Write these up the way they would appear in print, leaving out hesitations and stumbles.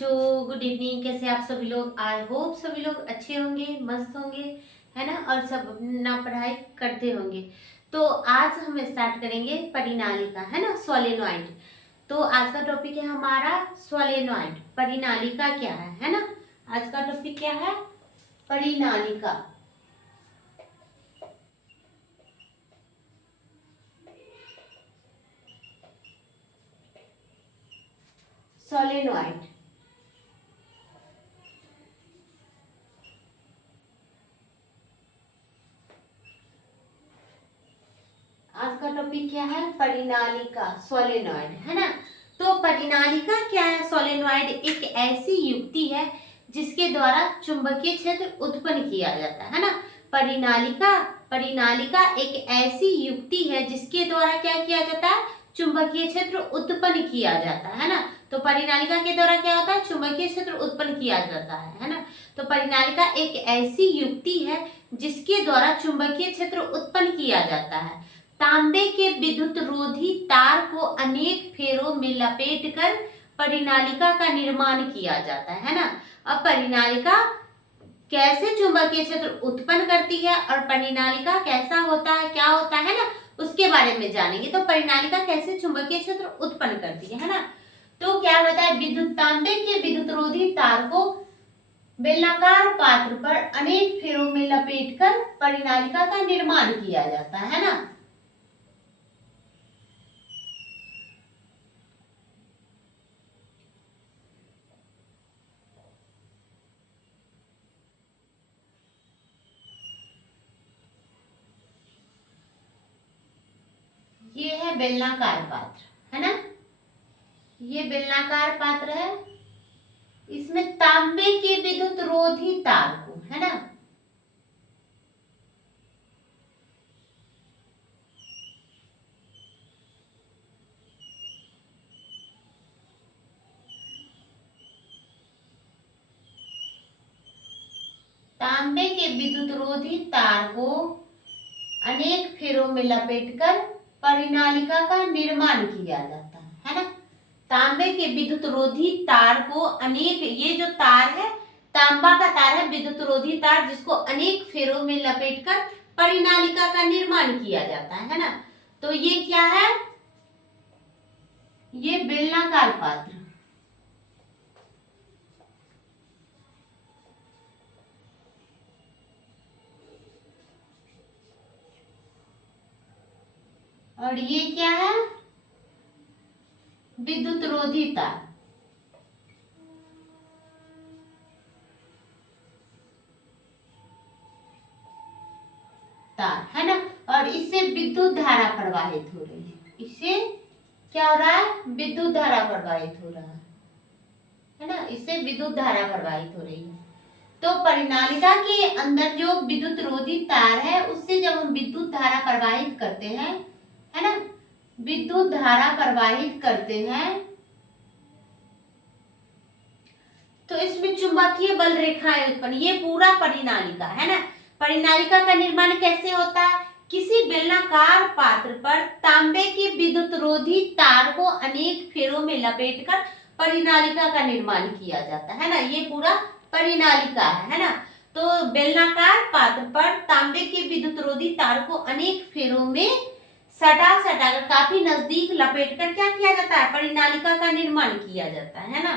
बच्चों, good evening. कैसे आप सभी लोग? आई होप सभी लोग अच्छे होंगे, मस्त होंगे, है ना। और सब अपना पढ़ाई करते होंगे। तो आज हम स्टार्ट करेंगे परिनालिका, है ना, सोलेनॉइड। तो आज का टॉपिक है हमारा सोलेनॉइड। परिनालिका क्या है ना। आज का टॉपिक क्या है? परिनालिका। सोलेनॉइड। आज का टॉपिक क्या है? परिनालिका, सोलेनॉइड, है ना। तो परिनालिका क्या है? सोलेनॉइड एक ऐसी युक्ति है जिसके द्वारा चुंबकीय क्षेत्र उत्पन्न किया जाता है ना। परिनालिका परिनालिका एक ऐसी युक्ति है जिसके द्वारा क्या किया जाता है? चुंबकीय क्षेत्र उत्पन्न किया जाता है ना। तो परिनालिका के द्वारा क्या होता है? चुंबकीय क्षेत्र उत्पन्न किया जाता है ना। तो परिनालिका एक ऐसी युक्ति है जिसके द्वारा चुंबकीय क्षेत्र उत्पन्न किया जाता है। तांबे के विद्युत रोधी तार को अनेक फेरों में लपेटकर परिनालिका का निर्माण किया जाता है ना। अब परिनालिका कैसे चुंबकीय क्षेत्र उत्पन्न करती है और परिनालिका कैसा होता है, क्या होता है ना, उसके बारे में जानेंगे। तो परिनालिका कैसे चुंबकीय क्षेत्र उत्पन्न करती है ना। तो क्या बताया? विद्युत तांबे के विद्युत रोधी तार को बेलनाकार पात्र पर अनेक फेरों में लपेटकर परिनालिका का निर्माण किया जाता है ना। ये है बेलनाकार पात्र, है ना। ये बेलनाकार पात्र है। इसमें तांबे के विद्युत रोधी तार को, है ना, तांबे के विद्युत रोधी तार को अनेक फेरों में लपेटकर परिनालिका का निर्माण किया जाता है ना। तांबे के विद्युत रोधी तार को अनेक, ये जो तार है तांबा का तार है, विद्युत रोधी तार, जिसको अनेक फेरों में लपेटकर परिनालिका का निर्माण किया जाता है ना। तो ये क्या है? ये बेलनाकार पात्र। और ये क्या है? विद्युत रोधी तार। तार, है ना। और इससे विद्युत धारा प्रवाहित हो रही है। इससे क्या हो रहा है? विद्युत धारा प्रवाहित हो रहा है ना। इससे विद्युत धारा प्रवाहित हो रही है। तो परिनालिका के अंदर जो विद्युत रोधी तार है, उससे जब हम विद्युत धारा प्रवाहित करते हैं, है ना, विद्युत धारा प्रवाहित करते हैं, तो इसमें चुंबकीय बल रेखाएं उत्पन्न, ये पूरा परिनालिका है ना। परिनालिका का निर्माण कैसे होता है? किसी बेलनाकार पात्र पर तांबे के विद्युत रोधी तार को अनेक फेरों में लपेटकर परिनालिका का निर्माण किया जाता है ना। ये पूरा परिनालिका है ना। तो बेलनाकार पात्र पर तांबे के विद्युत रोधी तार को अनेक फेरों में सटा काफी नजदीक लपेटकर क्या किया जाता है? परिनालिका का निर्माण किया जाता है ना।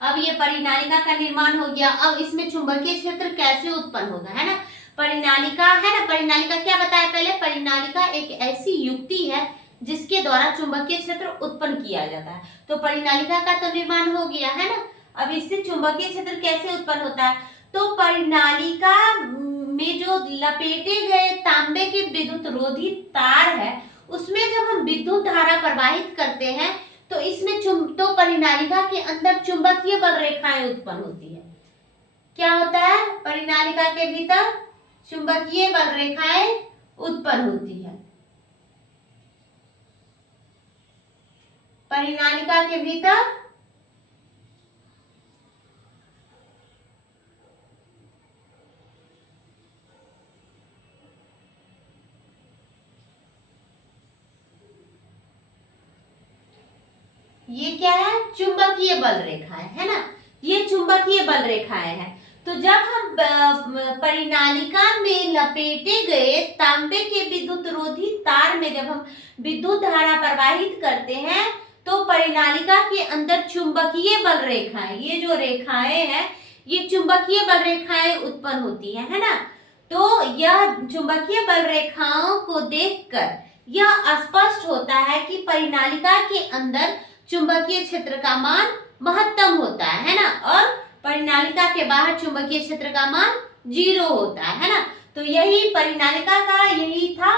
अब ये परिनालिका का निर्माण हो गया। अब इसमें चुंबकीय क्षेत्र कैसे उत्पन्न होगा, है ना। परिनालिका है ना, परिनालिका क्या बताया पहले? परिनालिका एक ऐसी युक्ति है जिसके द्वारा चुंबकीय क्षेत्र उत्पन्न किया जाता है। तो परिनालिका का तो निर्माण हो गया, है ना। अब इससे चुंबकीय क्षेत्र कैसे उत्पन्न होता है? तो परिनालिका में जो लपेटे गए तांबे के विद्युत रोधी तार है, उसमें जब हम विद्युत धारा प्रवाहित करते हैं, तो इसमें तो परिनालिका के अंदर चुंबकीय बल रेखाएं उत्पन्न होती है। क्या होता है? परिनालिका के भीतर चुंबकीय बल रेखाएं उत्पन्न होती है। परिनालिका के भीतर ये क्या है, चुंबकीय बल रेखाएं, है ना, ये चुंबकीय बल रेखाएं हैं। तो जब हम परिनालिका में लपेटे गए तांबे के विद्युत रोधी तार में जब हम विद्युत धारा प्रवाहित करते हैं तो परिनालिका के अंदर चुंबकीय बल रेखाएं, ये जो रेखाएं हैं ये चुंबकीय बल रेखाएं उत्पन्न होती है ना। तो यह चुंबकीय बल रेखाओं को देखकर यह स्पष्ट होता है कि परिनालिका के अंदर चुंबकीय क्षेत्र का मान महत्तम होता है ना, और परिनालिका के बाहर चुंबकीय क्षेत्र का मान 0 होता है ना। तो यही परिनालिका का यही था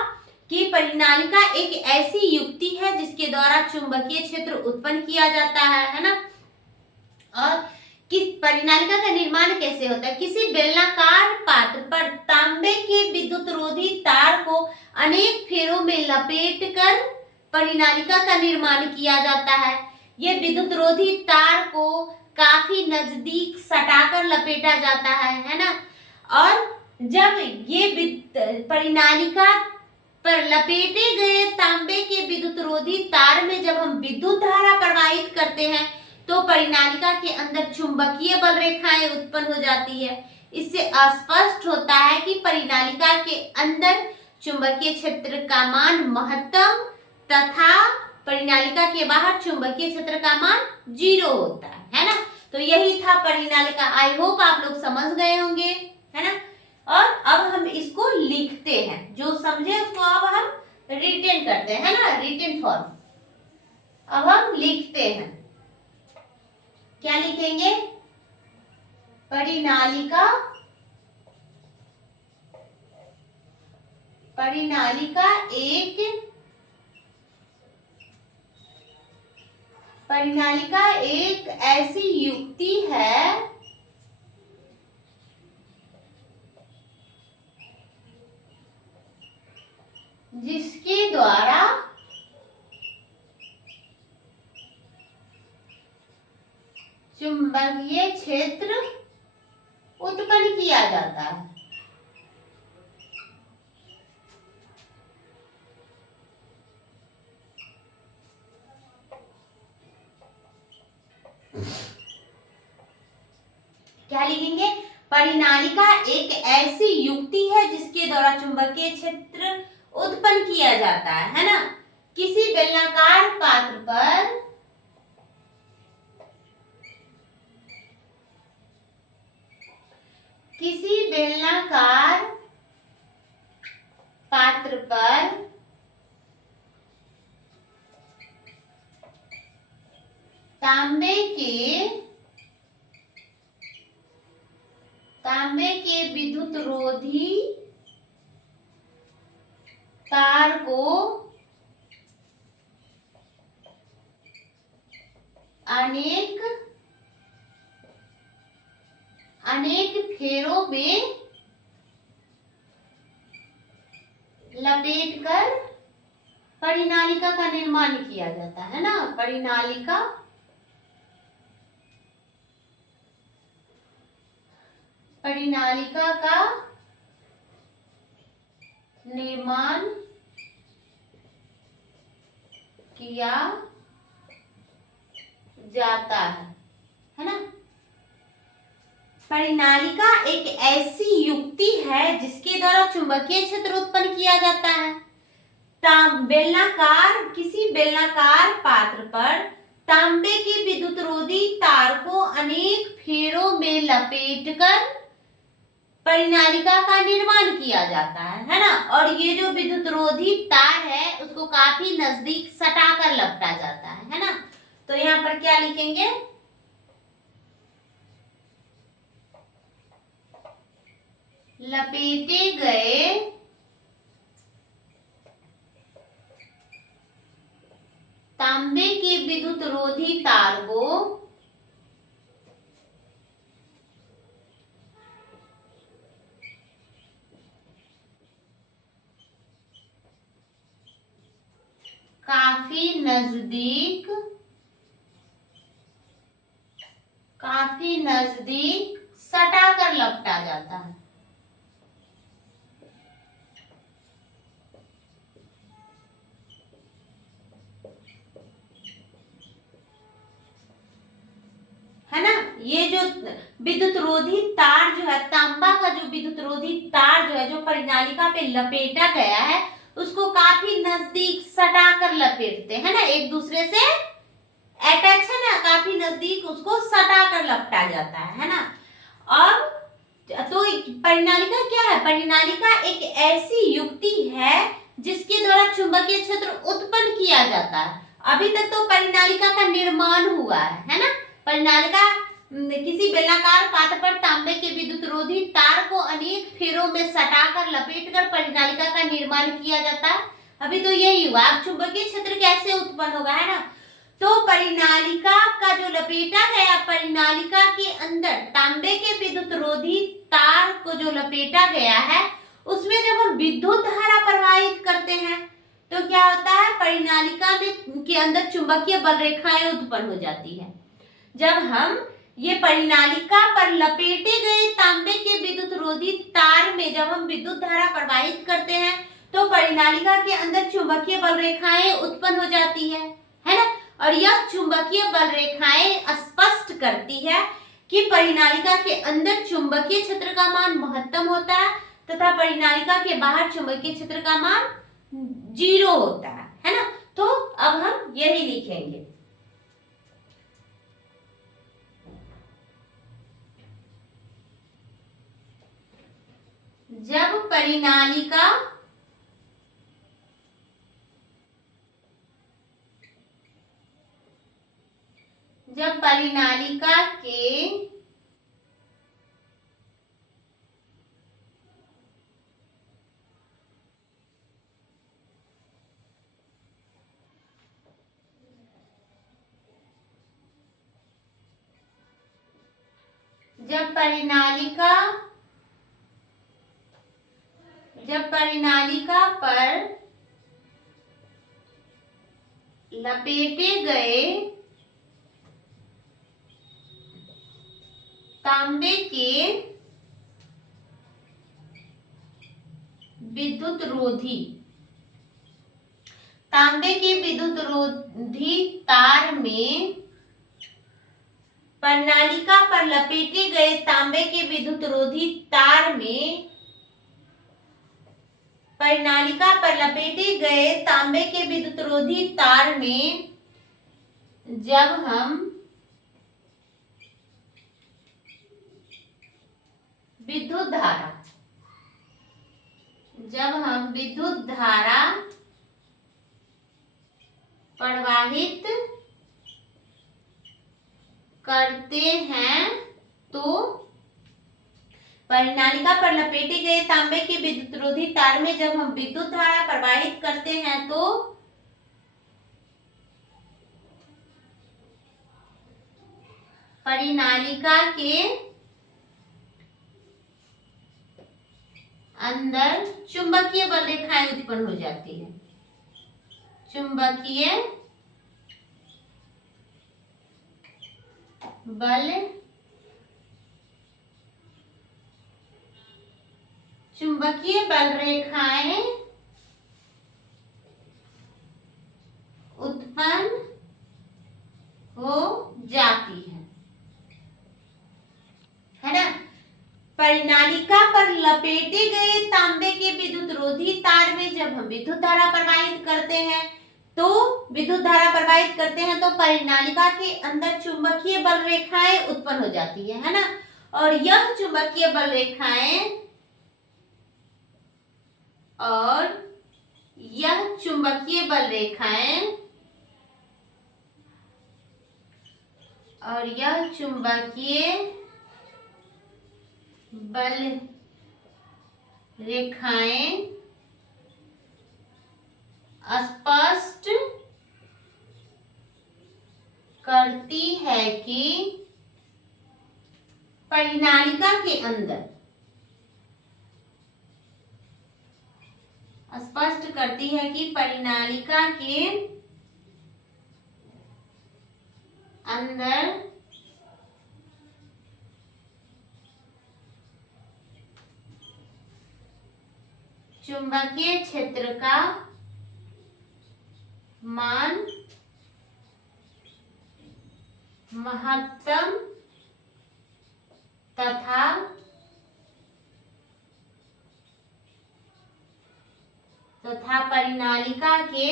कि परिनालिका एक ऐसी युक्ति है जिसके द्वारा चुंबकीय क्षेत्र उत्पन्न किया जाता है ना। और किस परिनालिका का निर्माण कैसे होता है, किसी बेलनाकार पात्र पर तांबे के विद्युत रोधी तार को अनेक फेरों में लपेटकर परिनालिका का निर्माण किया जाता है। ये विद्युत रोधी तार को काफी नजदीक सटाकर लपेटा जाता है ना। और जब ये परिनालिका पर लपेटे गए तांबे के विद्युत रोधी तार में जब हम विद्युत धारा प्रवाहित करते हैं तो परिनालिका के अंदर चुंबकीय बल रेखाएं उत्पन्न हो जाती है। इससे स्पष्ट होता है कि परिनालिका के अंदर चुंबकीय क्षेत्र का मान महत्तम तथा परिनालिका के बाहर चुंबकीय क्षेत्र का मान 0 होता है ना। तो यही था परिनालिका। आई होप आप लोग समझ गए होंगे, है ना। और अब हम इसको लिखते हैं, जो समझे उसको अब हम रिटेन करते हैं ना, रिटेन फॉर्म। अब हम लिखते हैं, क्या लिखेंगे, परिनालिका एक ऐसी युक्ति है जिसके द्वारा चुंबकीय क्षेत्र उत्पन्न किया जाता है। क्या लिखेंगे, परिनालिका एक ऐसी युक्ति है जिसके द्वारा चुंबकीय क्षेत्र उत्पन्न किया जाता है ना। किसी बेलनाकार पात्र पर तांबे के विद्युत रोधी तार को अनेक फेरों में लपेटकर परिनालिका का निर्माण किया जाता है ना। परिनालिका का निर्माण किया जाता है ना। परिनालिका एक ऐसी युक्ति है जिसके द्वारा चुंबकीय क्षेत्र उत्पन्न किया जाता है। किसी बेलनाकार पात्र पर तांबे के विद्युत रोधी तार को अनेक फेरों में लपेटकर परिनालिका का निर्माण किया जाता है ना। और ये जो विद्युत रोधी तार है उसको काफी नजदीक सटाकर लपटा जाता है ना। तो यहाँ पर क्या लिखेंगे, लपेटे गए तांबे के विद्युत रोधी तार को काफी नजदीक सटाकर लपटा जाता है। ये जो विद्युत रोधी तार जो है, तांबा का जो विद्युत रोधी तार जो है, जो परिनालिका पे लपेटा गया है, उसको काफी नजदीक सटा कर लपेटते हैं ना, एक दूसरे से अटैच है ना, काफी नजदीक उसको सटा कर लपटा जाता है ना। अब तो परिनालिका क्या है? परिनालिका एक ऐसी युक्ति है जिसके द्वारा चुंबकीय क्षेत्र उत्पन्न किया जाता है। अभी तक तो परिनालिका का निर्माण हुआ है ना। परिनालिका किसी बेलनाकार पात्र पर तांबे के विद्युत रोधी तार को अनेक फेरों में सटाकर लपेटकर परिनालिका का निर्माण किया जाता है। अभी तो यही हुआ। अब चुंबकीय क्षेत्र कैसे उत्पन्न होगा, है ना। तो परिनालिका का जो लपेटा गया, परिनालिका के अंदर तांबे के विद्युत रोधी तार को जो लपेटा गया है, उसमें जब हम विद्युत धारा प्रवाहित करते हैं तो क्या होता है, परिनालिका में के अंदर चुंबकीय बल रेखाएं उत्पन्न हो जाती है। जब हम ये परिनालिका पर लपेटे गए तांबे के विद्युत रोधी तार में जब हम विद्युत धारा प्रवाहित करते हैं तो परिनालिका के अंदर चुंबकीय बल रेखाएं उत्पन्न हो जाती है ना। और यह चुंबकीय बल रेखाएं स्पष्ट करती है कि परिनालिका के अंदर चुंबकीय क्षेत्र का मान महत्तम होता है तथा परिनालिका के बाहर चुंबकीय क्षेत्र का मान 0 होता है ना। तो अब हम यही लिखेंगे, जब परिनालिका के जब परिनालिका पर लपेटे गए तांबे के विद्युत रोधी तार में परिनालिका पर लपेटे गए तांबे के विद्युत रोधी तार में परिनालिका पर लपेटे गए तांबे के विद्युत रोधी तार में जब हम विद्युत धारा प्रवाहित करते हैं तो परिनालिका पर लपेटे गए तांबे के विद्युत रोधी तार में जब हम विद्युत धारा प्रवाहित करते हैं तो परिनालिका के अंदर चुंबकीय बल रेखाएं उत्पन्न हो जाती है। चुंबकीय बल रेखाएं उत्पन्न हो जाती है ना। परिनालिका पर लपेटे गए तांबे के विद्युत रोधी तार में जब हम विद्युत धारा प्रवाहित करते हैं तो परिनालिका के अंदर चुंबकीय बल रेखाएं उत्पन्न हो जाती है ना। और यह चुंबकीय बल रेखाएं स्पष्ट करती है कि परिनालिका के अंदर चुंबकीय क्षेत्र का मान महत्तम तथा परिनालिका के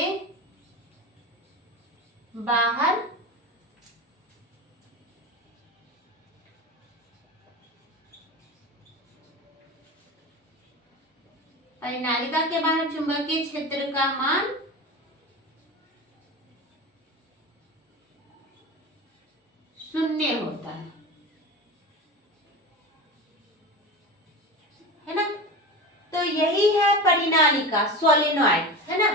बाहर चुंबकीय क्षेत्र का मान शून्य होता है ना। तो यही है परिनालिका, सोलेनॉइड, है ना।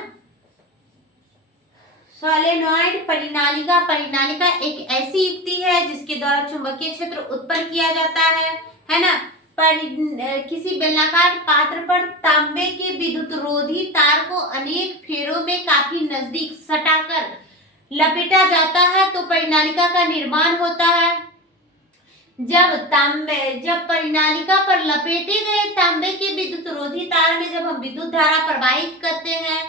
सोलेनॉइड परिनालिका एक ऐसी युक्ति है जिसके द्वारा चुंबकीय क्षेत्र उत्पन्न किया जाता है ना। किसी बेलनाकार पात्र पर तांबे के विद्युत रोधी तार को अनेक फेरों में काफी नजदीक सटाकर लपेटा जाता है तो परिनालिका का निर्माण होता है। जब परिनालिका पर लपेटे गए तांबे के विद्युत रोधी तार में जब हम विद्युत धारा प्रवाहित करते हैं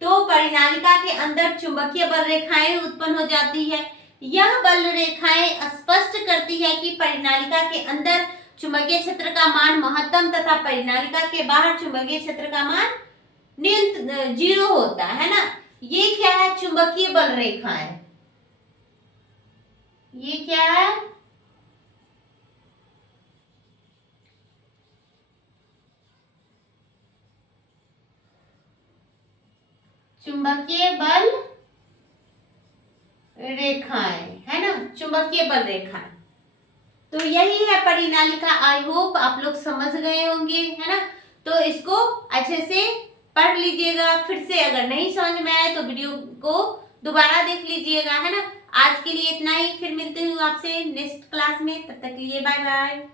तो परिनालिका के अंदर चुंबकीय बल रेखाएं उत्पन्न हो जाती है। यह बल रेखाएं स्पष्ट करती है कि परिनालिका के अंदर चुंबकीय क्षेत्र का मान महत्तम तथा परिनालिका के बाहर चुंबकीय क्षेत्र का मान जीरो होता है ना। ये क्या है? चुंबकीय बल रेखाएं। ये क्या है? चुंबकीय बल रेखाएं, है ना, चुंबकीय बल रेखाएं। तो यही है परिनालिका। आई होप आप लोग समझ गए होंगे, है ना। तो इसको अच्छे से पढ़ लीजिएगा। फिर से अगर नहीं समझ में आए तो वीडियो को दोबारा देख लीजिएगा, है ना। आज के लिए इतना ही, फिर मिलते हूँ आपसे नेक्स्ट क्लास में। तब तक के लिए बाय बाय।